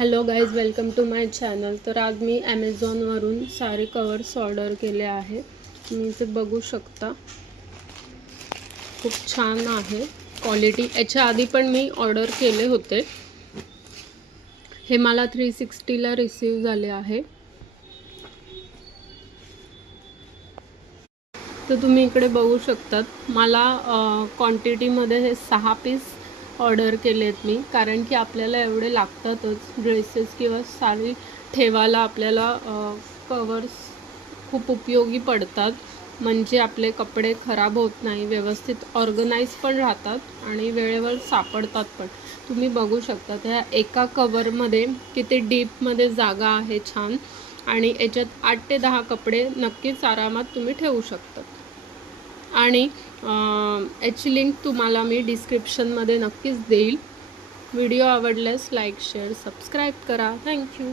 Hello guys, welcome to my channel. तर आज मी ॲमेझॉनवरून सारे कवर्स ऑर्डर केले आहे। तुम्ही ते बघू शकता, खूप छान आहे क्वालिटी। याच्या आधी पण मी ऑर्डर केले होते। हे मला 360ला रिसीव झाले आहे। तर तुम्ही इकडे बघू शकतात, मला क्वांटिटीमध्ये हे 6 पीस ऑर्डर केलेत मी, कारण की आपल्याला एवढे लागतातच ड्रेसेस किंवा साडी ठेवायला। आपल्याला कवर्स खूप उपयोगी पडतात, म्हणजे आपले कपडे खराब होत नाही, व्यवस्थित ऑर्गनाइज पण राहतात आणि वेळेवर सापडतात पण। तुम्ही बघू शकता त्या एका कवरमध्ये किती डीपमध्ये जागा आहे, छान। आणि याच्यात 8 ते 10 कपडे नक्कीच आरामात तुम्ही ठेवू शकता। आणि याची लिंक तुम्हाला मी डिस्क्रिप्शनमध्ये नक्कीच देईल। व्हिडिओ आवडल्यास लाईक, शेअर, सबस्क्राईब करा। थँक्यू।